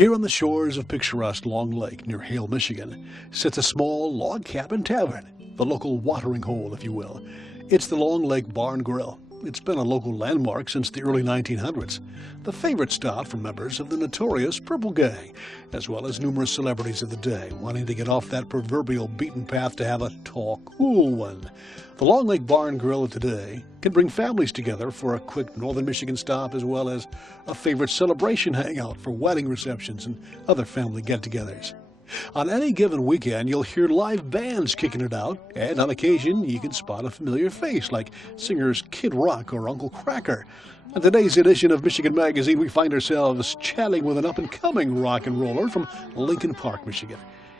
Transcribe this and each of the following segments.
Here on the shores of picturesque Long Lake near Hale, Michigan, sits a small log cabin tavern, the local watering hole, if you will. It's the Long Lake Barn Grill. It's been a local landmark since the early 1900s, the favorite stop for members of the notorious Purple Gang, as well as numerous celebrities of the day wanting to get off that proverbial beaten path to have a tall, cool one. The Long Lake Barn Grill of today can bring families together for a quick northern Michigan stop, as well as a favorite celebration hangout for wedding receptions and other family get-togethers. On any given weekend, you'll hear live bands kicking it out, and on occasion, you can spot a familiar face like singers Kid Rock or Uncle Kracker. On today's edition of Michigan Magazine, we find ourselves chatting with an up-and-coming rock and roller from Lincoln Park, Michigan.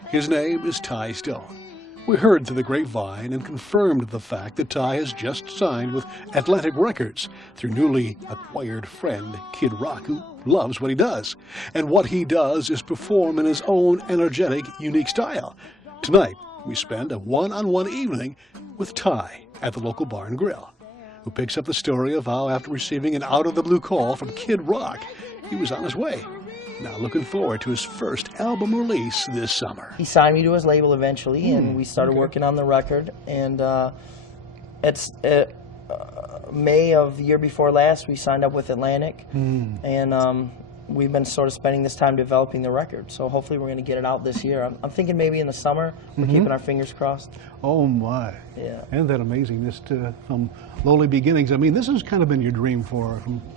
His name is Ty Stone. We heard through the grapevine and confirmed the fact that Ty has just signed with Atlantic Records through newly acquired friend Kid Rock, who loves what he does. And what he does is perform in his own energetic, unique style. Tonight, we spend a one-on-one evening with Ty at the local Barn Grill, who picks up the story of how, after receiving an out-of-the-blue call from Kid Rock, he was on his way. Now looking forward to his first album release this summer. He signed me to his label eventually, and we started working on the record. And it's May of the year before last, we signed up with Atlantic, and we've been sort of spending this time developing the record. So hopefully we're going to get it out this year. I'm thinking maybe in the summer. We're keeping our fingers crossed. Oh my! Yeah. Isn't that amazing? This from lowly beginnings. I mean, this has kind of been your dream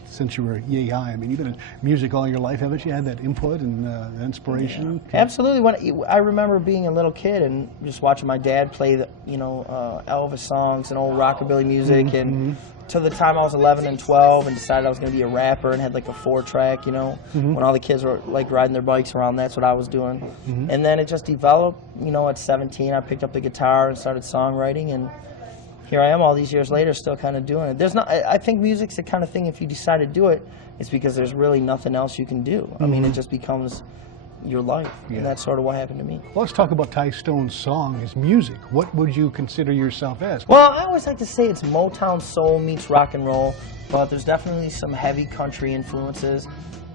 since you were yay high. I mean, you've been in music all your life, haven't you? Had that input and inspiration. Yeah. Absolutely. When I remember being a little kid and just watching my dad play the Elvis songs and old rockabilly music, and to the time I was 11 and 12 and decided I was going to be a rapper and had like a 4-track, when all the kids were like riding their bikes around. That's what I was doing. And then it just developed. At 17, I picked up the guitar and started songwriting, and here I am all these years later still kind of doing it. I think music's the kind of thing, if you decide to do it, it's because there's really nothing else you can do. I mean, it just becomes your life, and that's sort of what happened to me. Well, let's talk about Ty Stone's song, his music. What would you consider yourself as? Well, I always like to say it's Motown soul meets rock and roll, but there's definitely some heavy country influences.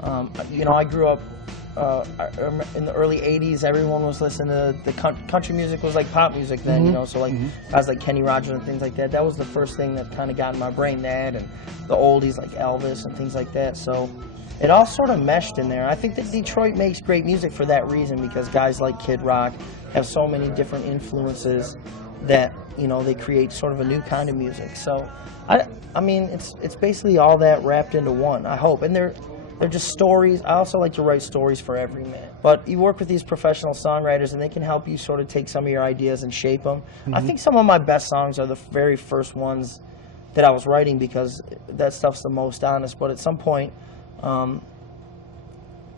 I grew up in the early 80s. Everyone was listening to the country music was like pop music then, so like guys like Kenny Rogers and things like that. That was the first thing that kind of got in my brain, that and the oldies like Elvis and things like that. So it all sort of meshed in there. I think that Detroit makes great music for that reason, because guys like Kid Rock have so many different influences that they create sort of a new kind of music. So I mean it's basically all that wrapped into one, I hope. And they're just stories. I also like to write stories for every man. But you work with these professional songwriters, and they can help you sort of take some of your ideas and shape them. I think some of my best songs are the very first ones that I was writing, because that stuff's the most honest. But at some point,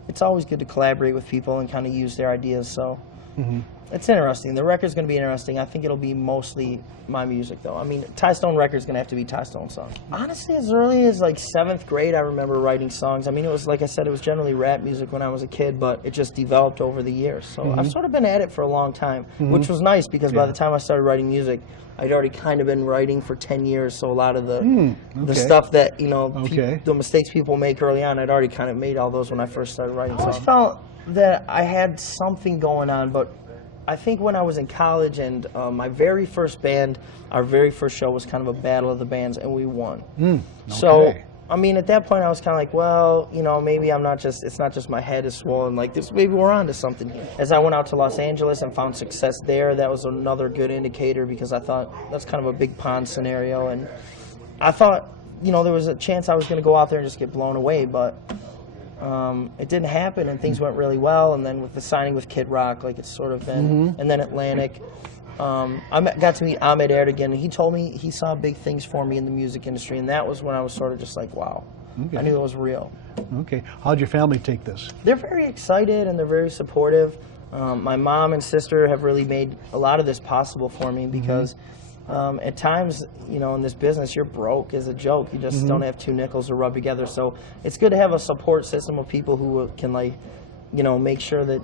it's always good to collaborate with people and kind of use their ideas. So it's interesting. The record's going to be interesting. I think it'll be mostly my music, though. I mean, Ty Stone record's going to have to be Ty Stone songs. Honestly, as early as like 7th grade, I remember writing songs. I mean, it was, like I said, it was generally rap music when I was a kid, but it just developed over the years. So I've sort of been at it for a long time, which was nice, because by the time I started writing music, I'd already kind of been writing for 10 years. So a lot of the stuff that, the mistakes people make early on, I'd already kind of made all those when I first started writing songs. I always felt that I had something going on, but I think when I was in college and my very first band, our very first show was kind of a battle of the bands, and we won. So, I mean, at that point I was kind of like, well, maybe it's not just my head is swollen like this, maybe we're on to something here. As I went out to Los Angeles and found success there, that was another good indicator, because I thought that's kind of a big pond scenario, and I thought, there was a chance I was going to go out there and just get blown away, but it didn't happen, and things went really well. And then with the signing with Kid Rock, like it's sort of been, and then Atlantic, I got to meet Ahmet Ertegun, and he told me he saw big things for me in the music industry, and that was when I was sort of just like, wow, I knew it was real. Okay, how'd your family take this? They're very excited, and they're very supportive. My mom and sister have really made a lot of this possible for me, because at times, in this business, you're broke as a joke. You just don't have 2 nickels to rub together. So it's good to have a support system of people who can, make sure that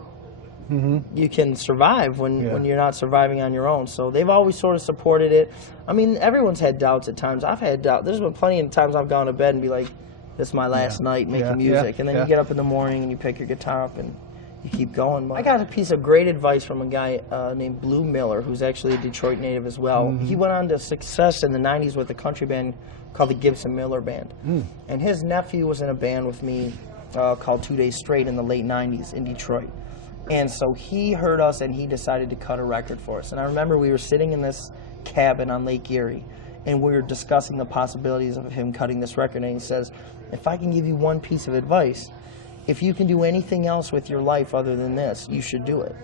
you can survive when you're not surviving on your own. So they've always sort of supported it. I mean, everyone's had doubts at times. I've had doubts. There's been plenty of times I've gone to bed and be like, this is my last night making music. And then you get up in the morning and you pick your guitar up and you keep going. I got a piece of great advice from a guy named Blue Miller, who's actually a Detroit native as well. He went on to success in the 90s with a country band called the Gibson Miller Band. And his nephew was in a band with me called 2 Days Straight in the late 90s in Detroit. And so he heard us and he decided to cut a record for us. And I remember we were sitting in this cabin on Lake Erie and we were discussing the possibilities of him cutting this record. And he says, if I can give you one piece of advice, if you can do anything else with your life other than this, you should do it.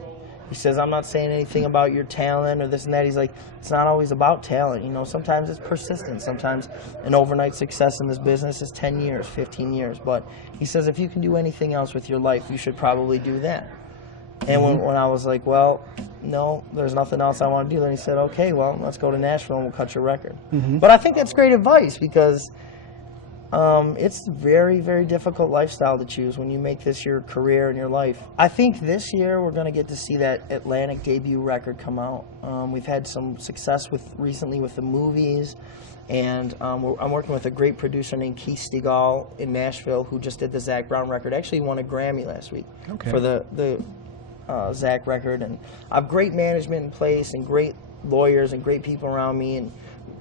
He says, I'm not saying anything about your talent or this and that. He's like, it's not always about talent. You know, sometimes it's persistence. Sometimes an overnight success in this business is 10 years, 15 years. But he says, if you can do anything else with your life, you should probably do that. And when I was like, well, no, there's nothing else I want to do, then he said, okay, well, let's go to Nashville and we'll cut your record. But I think that's great advice because it's a very, very difficult lifestyle to choose when you make this your career and your life. I think this year we're going to get to see that Atlantic debut record come out. We've had some success recently with the movies, and I'm working with a great producer named Keith Stegall in Nashville who just did the Zac Brown record. Actually won a Grammy last week for the Zac record. And I have great management in place and great lawyers and great people around me, and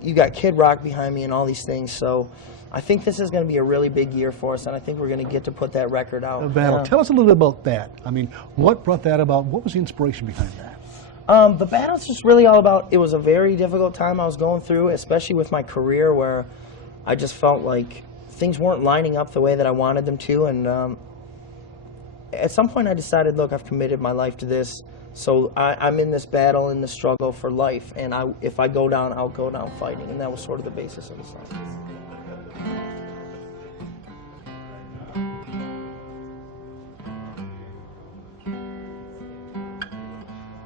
you got Kid Rock behind me and all these things. So I think this is going to be a really big year for us, and I think we're going to get to put that record out. The battle. Tell us a little bit about that. I mean, what brought that about? What was the inspiration behind that? The battle's just really all about, it was a very difficult time I was going through, especially with my career, where I just felt like things weren't lining up the way that I wanted them to. And at some point I decided, look, I've committed my life to this, so I'm in this battle, in this struggle for life, and if I go down, I'll go down fighting. And that was sort of the basis of the song.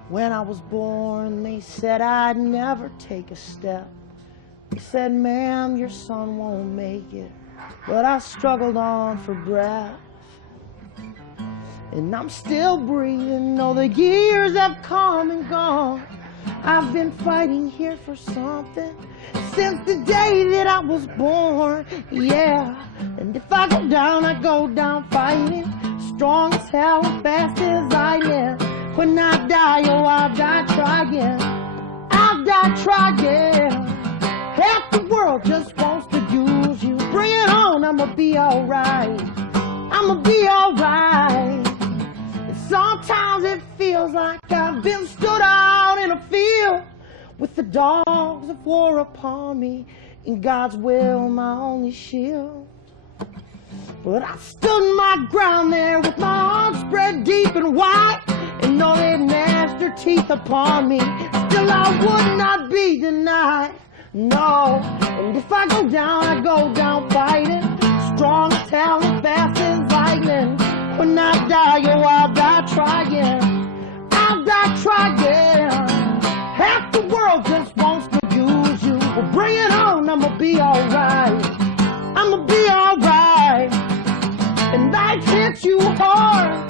When I was born, they said I'd never take a step. They said, ma'am, your son won't make it. But I struggled on for breath. And I'm still breathing, though the years have come and gone. I've been fighting here for something since the day that I was born, yeah. And if I go down, I go down fighting, strong as hell, fast as I am. When I die, oh, I'll die trying. I'll die trying. Half the world just wants to use you. Bring it on, I'ma be alright. I'ma be alright. And sometimes it feels like I've been stood out in a field with the dogs of war upon me, and God's will my only shield. But I stood my ground there with my arms spread deep and wide, and though they gnashed their teeth upon me, still I would not be denied, no. And if I go down, I go down fighting, strong as hell and fast as lightning. When I die, oh, I'll die trying. I'll die trying. Half the world just wants to use you. Well, bring it on, I'ma be alright. I'ma be alright. And life hits you hard,